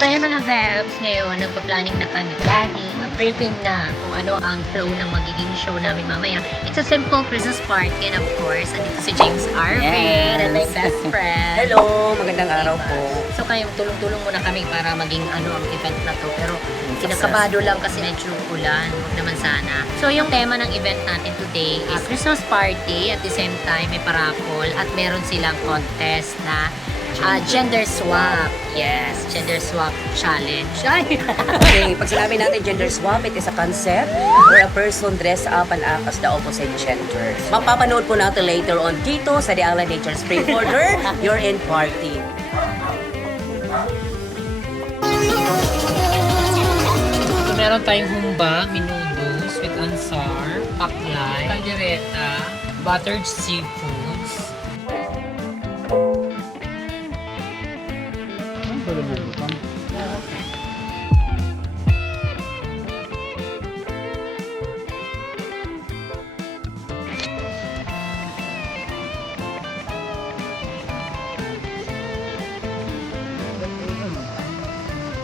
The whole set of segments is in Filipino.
Kaya mga Veps, ngayon, nagpa-planning na kami. Briefing na kung ano ang flow ng magiging show namin mamaya. It's a simple Christmas party and of course, andito si James Arvin and my best friend. Hello, magandang araw po. So kayo, tulong-tulong muna kami para maging ano ang event na to. Pero kinakabado lang kasi medyo ulan. Huwag naman sana. So yung tema ng event natin today is Christmas party. At the same time, may parapol at meron silang contest na gender swap. Yes, gender swap challenge. Okay, pag sinabi natin gender swap, it is a concept where a person dress up and act as the opposite gender. Mapapanood po natin later on dito sa The Allen Nature Spring Order, You're in Party. So, meron tayong humba, minudo, sweet ansar, paklay, caldereta, buttered seafoods.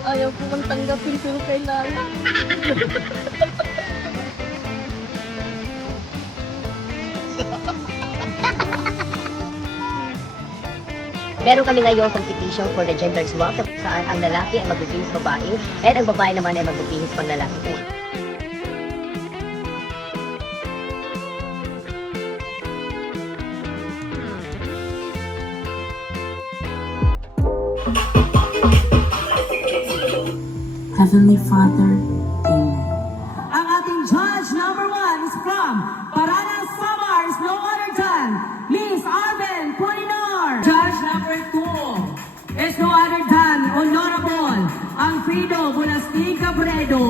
Ayaw ko kang tanggapin pero kailangan. Meron kami ngayon competition for the gender swap saan ang lalaki ay magbibihis babae at ang babae naman ay magbibihis pang lalaki. Heavenly Father, Amen. Ang ating judge number 1 is from Paranas, Samars, no other than Miss Arben Pulinar. Judge number 2 is no other than Honorable Alfredo Bulastig Cabredo.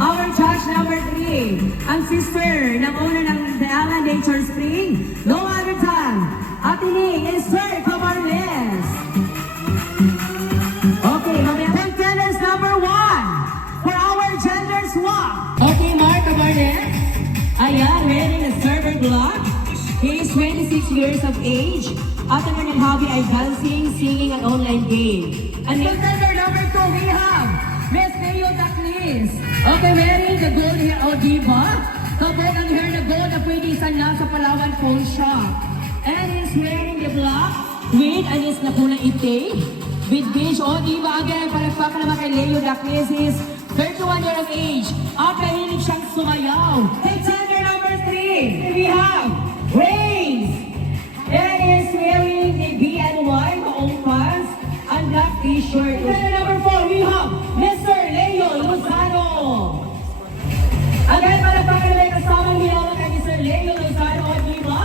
Our judge number 3, ang sister ng owner ng The Allen Nature Spring, no other than Atining Esther Camarles. Okay, mamaya. Contenders number 1 for our gender swap. Okay, Mark Camarles. Ayan, wearing a server block. He is 26 years of age. At ang kanyang hobby ay dancing, singing, and online game. And contender number 2, we have Miss Leo Daclis. Okay, wearing the gold hair, o diba? Kapag ang hair na gold na pwede isan lang sa Palawan Phone Shop. And he's wearing the black with and is na punang itim. With beige, o diba? Again, palagpakan naman kay Leo Daclis is 31 years of age. At mahilig siyang sumayaw. Contender number 3, we have Grace. And is wearing the BNY maong pants and black t-shirt. Contender number 4, we have Mr. Leo Lozano. Again, palagpakan naman kasama niya kay Mr. Leo Lozano, o diba?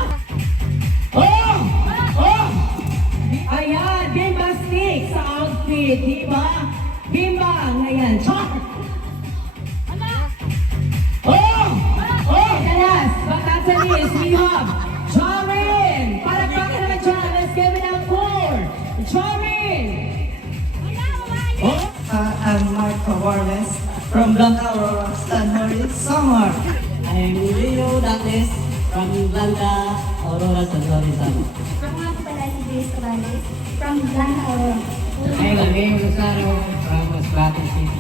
Oh! Oh! Ayan, bimbastic sa outfit, diba? Bimbang, ayan, char! Oh! Oh! Kalas, Batasanis, we have Charin! Palagpakan naman dyan, let's give it up for Charin! Oh! I'm Mark Camarles from Blanca Aurora, Stanmore, Samar. I'm Leo Daclis from Blanca Aurora, Stanmore, Samar. Ako nga po pala si Grace Camarles from Blanca Aurora. I'm Leo Lozano from Masbate City.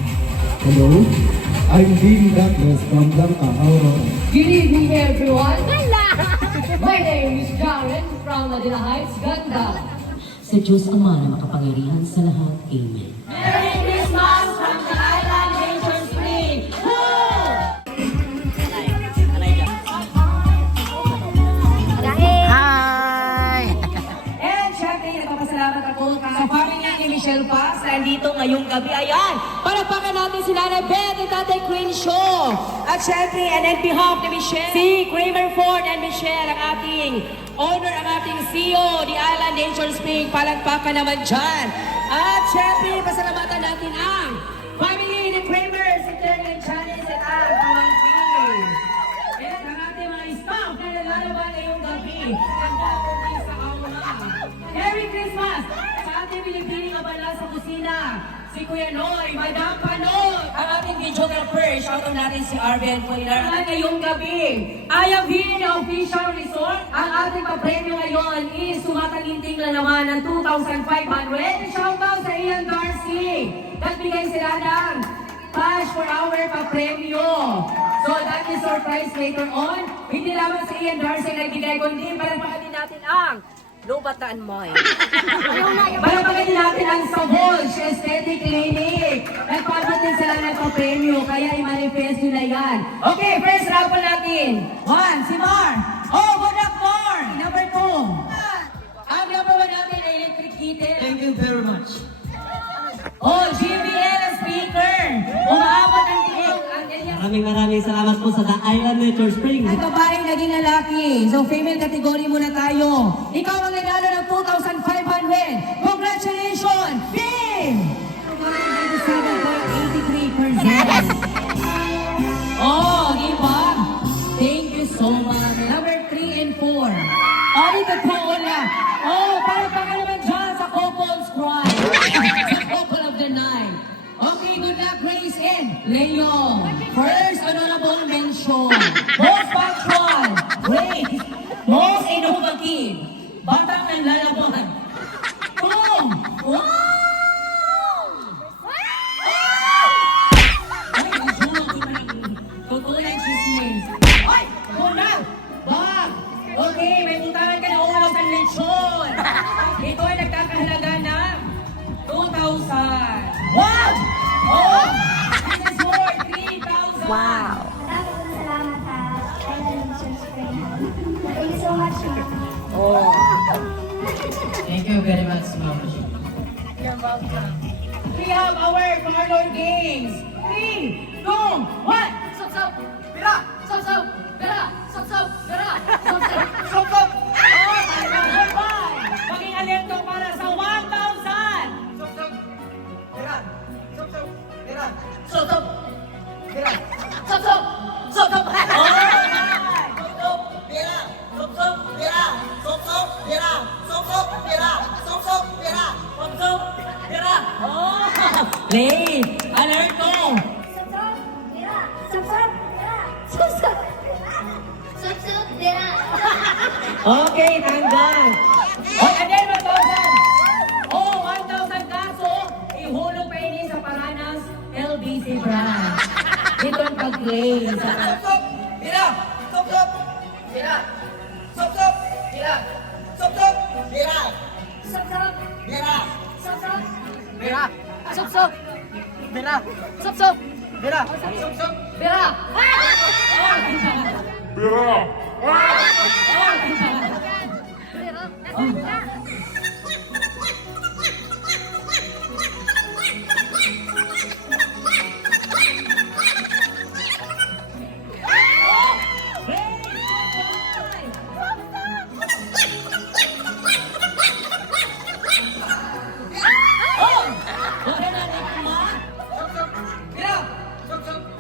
Hello, I'm Dean Douglas from Blanca Aurora. Good evening everyone! My name is Karen from Manila Heights, Ganda. Sa Diyos Ama na makapangyarihan sa lahat, Amen. Merry Christmas from the Island Nature Spring! Hi! And syempre, nagpapasalamat ako sa family ni Michelle Paz na nandito ngayong gabi. Ayan, palagpakan natin si Nanay Beth at Tatay Crenshaw. At syempre, and on behalf ni Michelle, si Kramer Ford and Michelle, ang ating owner, ang ating CEO, The Island Nature Spring. Palagpakan naman dyan. At syempre, pasalamatan natin ang family ni Kramer, si Terry and Janice at ang pamangkin. And ang ating mga staff na nalalaban ngayong gabi. Ang gabi sa aula. Merry Christmas sa ating Pilipining abala sa kusina. Si Kuya Noy, Madam Panot, ang ating videographer, shoutout natin si Arben Polinar. Ngayong gabi, Ayavin Official Resort. Ang ating papremyo ngayon is tumataginting na naman ng 2,500. Shoutout sa Ian Darcy. Nagbigay sila ng cash for our papremyo. So that is surprise later on. Hindi lamang si Ian Darcy nagbigay, kundi palagpakan natin ang Lubataan mo eh. palagpakan natin ang Savage Aesthetic Clinic. Nagpabot din sila ng papremyo, kaya i-manifest nyo na yan. Okay, first raffle natin. 1, si Mar. Oh, good luck, Mar. Number 2. Ang number 1 natin ay electric heater. Thank you very much. Oh, GBL speaker. Umaabot ang tingin. Maraming salamat po sa The Island Nature Springs. Ang babae naging lalaki. So, female category muna tayo. Ikaw ang nanalo ng 2,500. Congratulations, Bim! 87.83%. Oh, di ba? Thank you so much. Number 3 and 4. Oh, dito po wala. Oh, para pa ka naman dyan sa Couples Pride. Sa Couple of the Night. Okay, good luck, Grace and Leo. First honorable mention. Most punctual. Grace. Most innovative. Batang ng lalaban. Boom! Wow! Ay, totoo ng chismis. Ay! Kuna! Bag! Okay, may puntahan ka na ulos ng lechon. Ito ay nagkakahalaga ng 2,000. Wow! Oh! This is for 3,000. Wow. Maraming salamat ha. Island Nature Spring. Thank you so much, ma'am. Oh. Thank you very much, Ma'am. You're welcome. We have our parlor games. 3, 2, 1. Sup, sup! Bira! Sup, sup! Bira! Sup, sup! Bira! Sup, sup! Sup, sup! Oh, goodbye! Maging alerto para sa 1,000. Sup, sup! Bira! Sup, sup! Bira! Sup, sup! Bira! Sup, sup! Sup, sup! Alright! Bira! Sup, sup! Bira! Sup, sup! Bira! Sup, sup! Bira! Sup, sup! Bira! Sup, sup! Bira! Oh! Late! Alerto! Sup-sup, Dira. Sup-sup, Dira. Sup-sup. Sup-sup, Dira. Okay, tanggal. Oh, and then 1,000. Oh, 1,000 kaso. Ihulog pa ini sa Paranas LBC branch. Ito ang pag-claim sa... Sup, Bira! Sup, sup! Bira! Sup, sup! Bira! Sup, sup! Bira! Sup-sup, Bira! sup-sup. Bira! Sup, sup! Bira! Sup, sup! Bira! Sup, sup! Bira! Bira! Sup, sup! Ya! Sup, sup! Ya! Sup, sup! Ya! Sup, sup! Ya! Sup, sup! Ya! Sup, sup! Ya! Sup, sup! Ya! Sup, sup! Ya! Sup,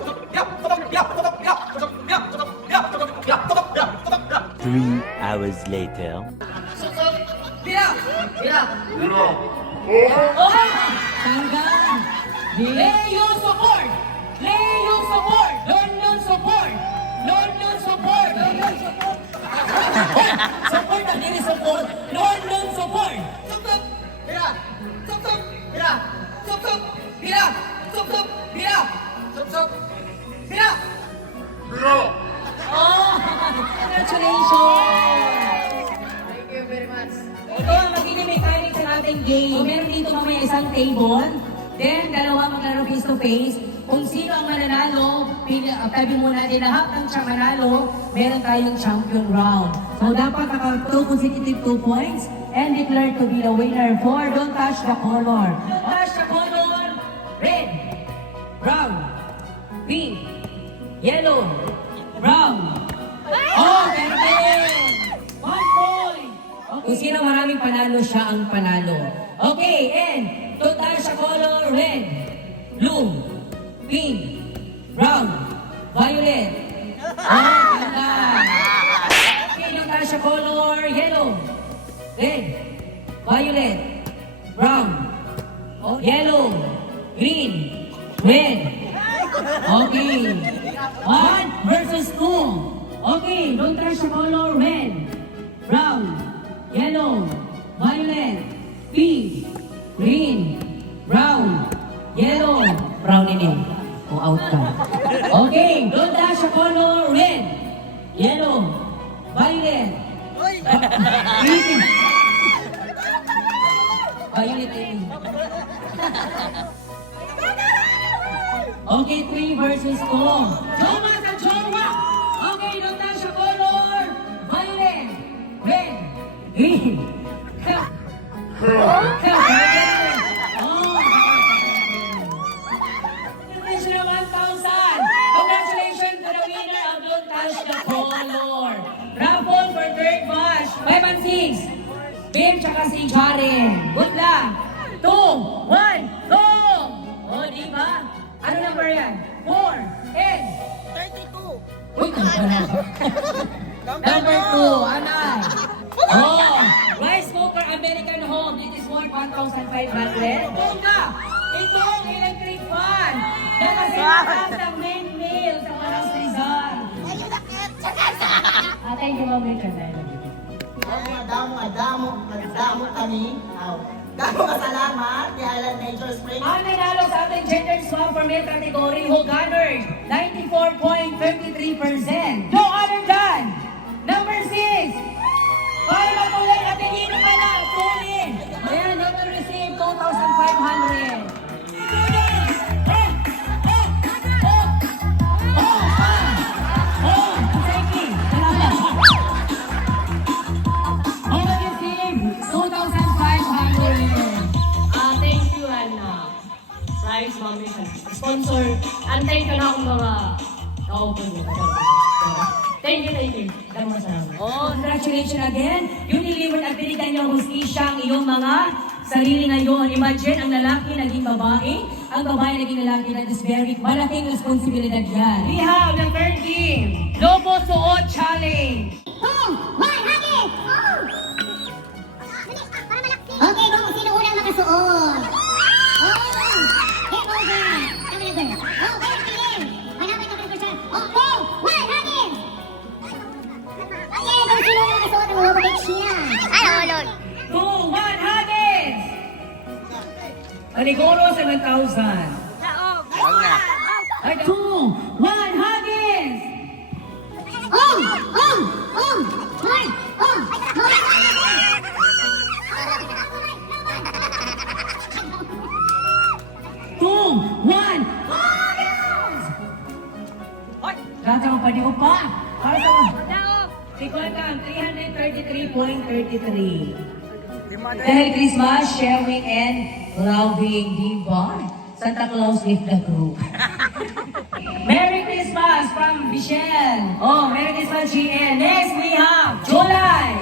sup! Ya! Sup, sup! Ya! 3 hours later. Bira! Bira! Tanggal. Leo support! Leo support! London support! London support! London support! Support na dili support! London support! Sup, sup! Bira! Sup, sup! Bira! Sup, sup! Bira! Sup, sup! Bira! Sup, sup! Bira! Oh! Congratulations! Thank you very much. Ito ang magiging mechanics sa ating game. So, meron dito mamaya isang table. Then, dalawa maglaro face to face. Kung sino ang mananalo, tabi muna din lahat ng siyang manalo, meron tayong champion round. So, dapat naka 2 consecutive 2 points and declared to be the winner for Don't Touch the Color. Don't touch the color. Red, brown, pink, yellow, brown. Oh, perfect! 1 point! Kung sino maraming panalo, siya ang panalo. Okay, and don't touch the color red, blue, pink, brown, violet. Oh, ganda. Okay, don't touch the color yellow, red, violet, brown, yellow, green, red. Okay. 1 versus 2. Okay, don't touch the color. Red, brown, yellow, violet, pink, green, brown, yellow, brown ini. O out ka. Okay, don't touch the color. Red, yellow, violet, green. Violet ini. Okay, 3 versus 2. Joma sa Joma! Okay, don't touch the color. Violet, red, green. Congratulations 1,000! Congratulations to the winner of Don't Touch the Color. Raffle for third batch. 5 and 6. Bim tsaka si Jaren. Good luck. 2, 1, go! O, diba? Ano number yan? 4, 10. 32. Uy, number 2, Anay. Oh, rice cooker American Home. This is worth 1,500. Bongga! Itong electric fan. Nakasilakas ng main meal sa Palas Rizal. Thank you, Ma'am Richard. Madamo kami. Damo kasalamat kay Island Nature Spring. Ang nanalo sa ating gender swap for male category who garnered 94.53%. No other than number 6. Para matuloy at hindi na pala, tuloy. Ayan, not to receive 2,500. Thank you, Prize Mami. Sponsor. Antayin ka na akong mga na-open mo. Thank you. Dalang masalamat. Oh, congratulations again. You delivered at binigyan niyo ang hustisya ang iyong mga sarili ngayon. Imagine, ang lalaki naging babae, ang babae naging lalaki. That is very malaking responsibilidad yan. We have the third game, Lobo Suot Challenge. Okay, kung sino unang makasuot. Game over. Kami na girl. Okay, game. Hanapin ko ng person. Okay, one, hagin. Okay, kung sino unang makasuot ng mga bakit siya. Ay, oh, Lord. 2, 1, Hagis! Paniguro 7,000. Ay, 2, 1, Hagis! Two, one, Hagis! Ay, gata mo pa di ko pa. Para sa mga. Ikaw lang, 333.33. Dahil Christmas, sharing and loving, diba? Santa Claus with the group. Merry Christmas from Michelle. Oh, Merry Christmas, GN. Next, we have July,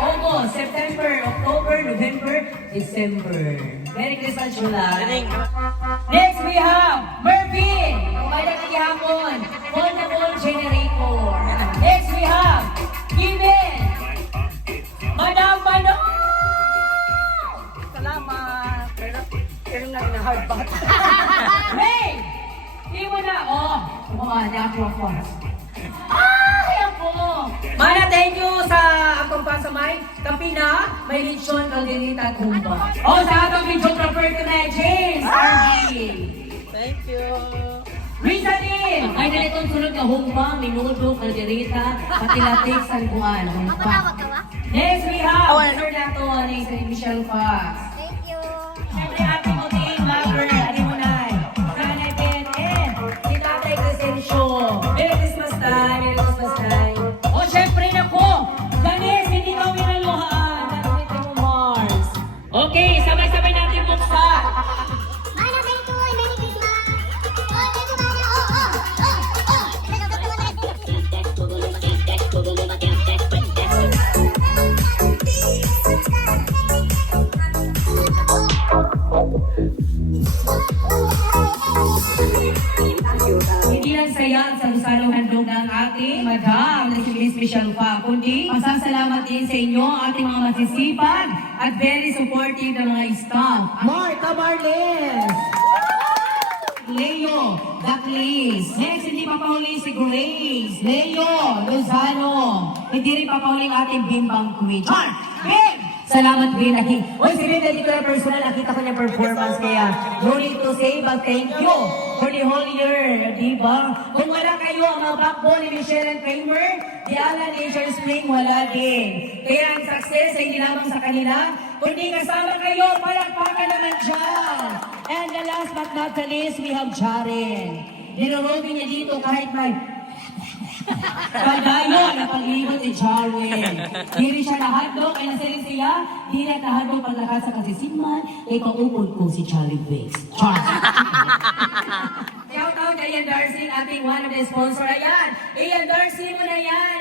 August, September, October, November, December. Merry Christmas, July. Next, we have Murphy. Kumain na hapon. Foldable generator. Next, we have Given. Madam Mano. Salamat. Pero nga na hard bat. Hey! Di mo na. Oh, kumuha niya ako ako. Ay, ako. Mana, thank you sa akong pasamay. Kapina, may lechon, kalderita, at humba. Oh, sa atong videographer tonight, James RG. Thank you. Risa din! Ay, ganitong sunod na humba, minuto, kalderita, pati latik, sanguan. Humba. Next, we have, sir nato, ni Michelle Fox. Thank you. Siyempre, ating utiin, vlogger, Alimunay. Nanay Ben, si Tatay Crescencio. Merry Christmas time, Merry Christmas time. O, siyempre na po, Ganes, hindi ka winaluhaan. Nandito mo, Mars. Okay, sabay-sabay natin buksan. Mana, thank you. Merry Christmas. Oh, thank you, Hindi lang saya ang salusalong handog ng ating madam na si Miss Michelle Pa, kundi masasalamat din sa inyo ang ating mga masisipag at very supportive na mga staff. Marta Marles! Daklis. Next, hindi papahuli si Grace. Leo Lozano. Hindi rin papahuli ang ating Bimbang Queen. Char! Bim! Salamat, Green. Oy, si Green, hindi ko na personal. Nakita ko niya performance. Kaya, no need to say, but thank you for the whole year. Diba? Kung wala kayo, ang mga backbone ni Michelle and Kramer, di Alan Nature Spring, wala din. Kaya ang success ay hindi lamang sa kanila, kundi kasama kayo, palakpakan naman dyan. And the last but not the least, we have Jaren. Nirorobi niya dito kahit may pagdayon ang paglibot ni Jaren. Diri siya nahadlok, ay nasaling siya, di na nahadlok paglakas sa kasisigman, ay paupod ko si Charlie Bakes. Shout out kay Ian Darcy, ating one of the sponsor. Ayan, Ian Darcy mo na yan.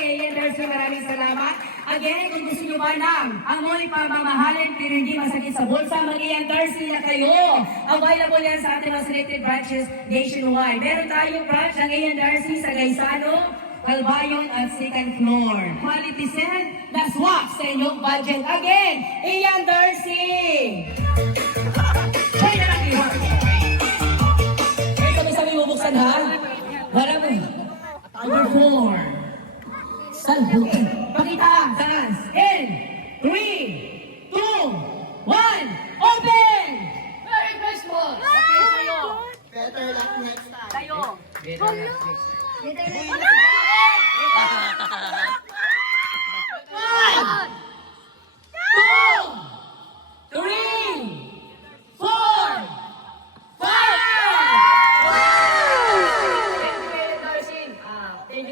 Ian Darcy, maraming salamat. Again, kung gusto nyo ba ng amoy pamamahalin pero hindi masakit sa bulsa, mag-Ian Darcy na kayo. Available yan sa ating mga selected branches nationwide. Meron tayong branch ng Ian Darcy sa Gaisano, Calbayon at second floor. Quality scent, na swak sa inyong budget. Again, Ian Darcy! Try na lang iwan. Sabi mo buksan ha? Wala mo. Number 4. Salvo. Pakita. Taas. In. 3, 2, 1. Open! Merry Christmas! Okay, sa'yo. Better luck next time. Sa'yo. Better luck next time. One. 2, 3, 4, 5.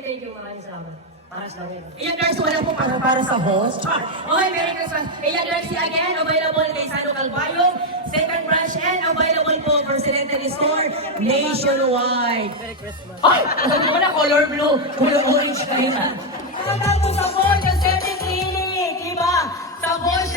Thank you, maraming salamat. Para sa akin. Iyan Darcy, wala po para sa host. Okay, Merry Christmas. Iyan Darcy again, available kay Sano Calvayo, second branch, and available po for Presidential Store nationwide. Merry Christmas. Ay! Sabi mo na, color blue, color orange kayo na. Kaya po sa Bosch, ang setting clinic, diba? Sa Bosch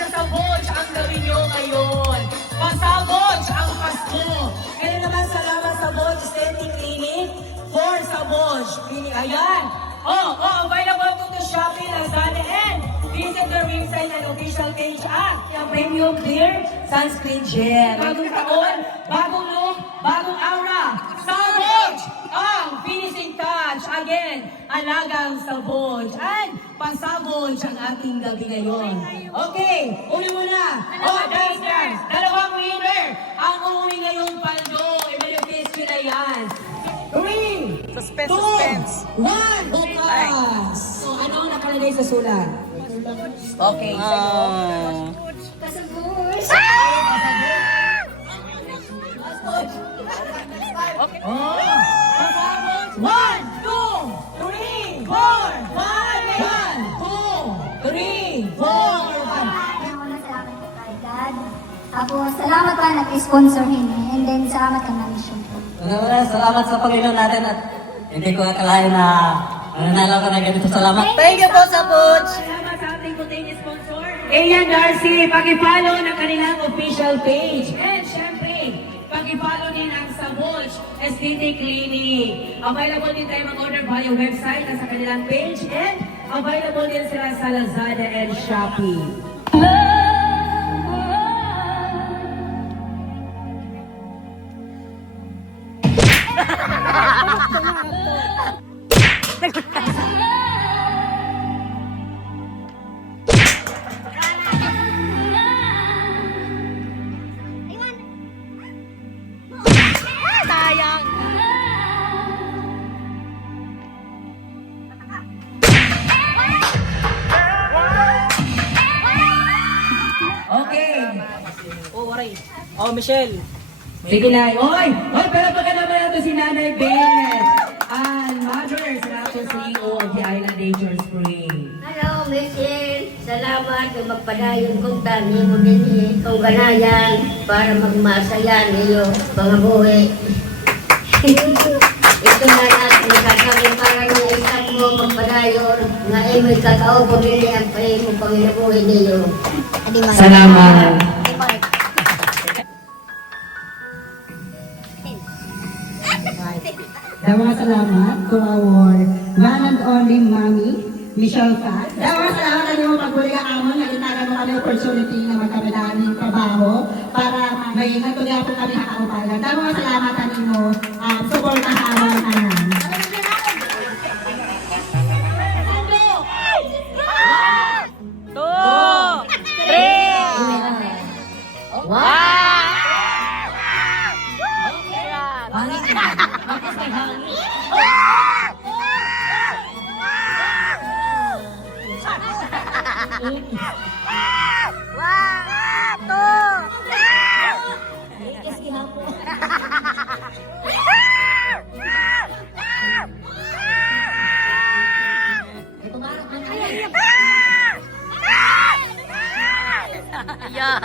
ang gawin nyo ngayon. Pasabot ang Pasko. Kaya naman salamat sa Bosch Setting Clinic for sa Bosch. Ayan. Available po to Shopee, Lazada, and visit the website and official page at yung Premium Clear Sunscreen Gel. Bagong taon, bagong look, bagong aura. Sa Bosch, ang finishing touch. Again, alagang sa Bosch. And pasabog ang ating gabi ngayon. Okay, uli muna. Guys, dalawang winner. Ang uuwi ngayong paldo. I-beneficio na yan. 3, 2, 1, bukas! So, ano ang nakalagay sa sulat? Okay, Kasabos! Okay. Pasabog! 1, 2, 3, 4, 5, 1, 2, 3, 4, 5. Salamat kay Dad. Tapos, salamat pa nag-sponsor hini. And then, salamat ka namin siya. Salamat sa Panginoon natin at hindi ko akalain na nanalo ka na ganito. Salamat. Thank you po sa Butch. Salamat sa ating continuous sponsor. Ian Darcy, pag-follow ng kanilang official page. And syempre, pag-follow din ang sa Butch Aesthetic Clinic. Available din tayo mag-order via website at sa kanilang page. And available din sila sa Lazada and Shopee. Okay. Oh, Michelle. Sige na. Oy, pero baka naman natin si Nanay Beth. And Mother, sa ating CEO of the Island Nature Spring. Hello, Michelle. Salamat na magpadayon kong tani mo din itong ganayan para magmasayan niyo mga buhay. Ito na natin nagkakabi para ng isang mo magpadayon nga may kakao po din ang pahay mo panginabuhay niyo. Salamat. Dawa salamat to our one and only mommy, Michelle Kat. Dawa salamat sa inyong pagbuliga amon, nagitagan mo kami opportunity na magkabilaan ng trabaho para may natuloy po kami nakaupalan. Dawa salamat sa inyo, Tapos may hangin. Kasi hapo. Tumarap na na. Ayan.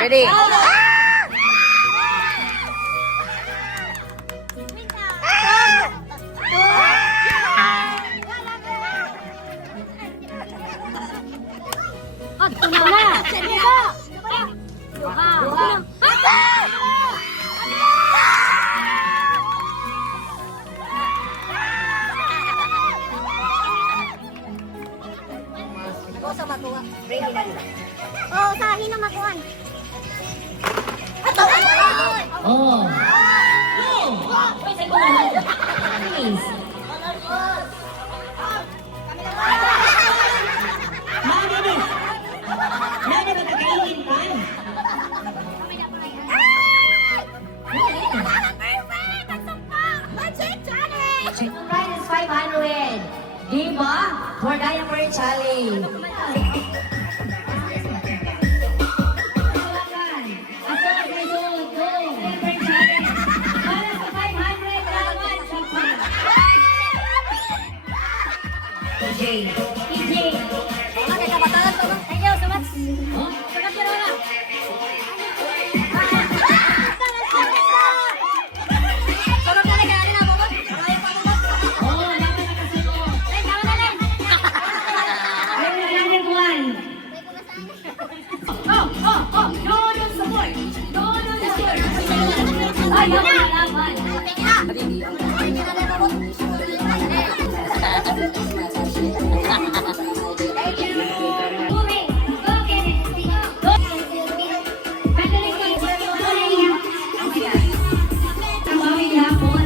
Ready? Oh, sa akin ang makuhan. Oh. Wait, say ko na. Please. Nani ba kakainin pa? Price is 500. Diba? For diaper challenge. EJ. Thank you so much. Oh? Sakat ka na. Sarap na nagkakaroon na ako. Oh, dapat nakasunod. Ay, tama na lang. Another one. Oh. Doon sa boy. Doon sa boy. Ayaw na laban. Moving. Go, Kenneth. Go. Pagaling ko. Tumawin hapon.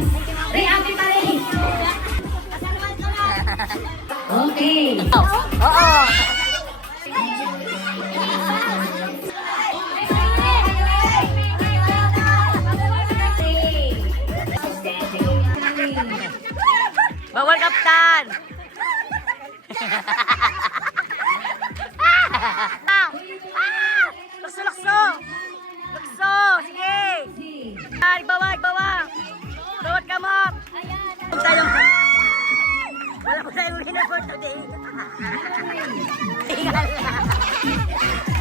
Ray, api pa rin. Okay. Oo. Bawal kaptan. Lakso. Sige. Bawa. Tuwad ka mo. Wala ko tayong hinapot today. Tingnan lang.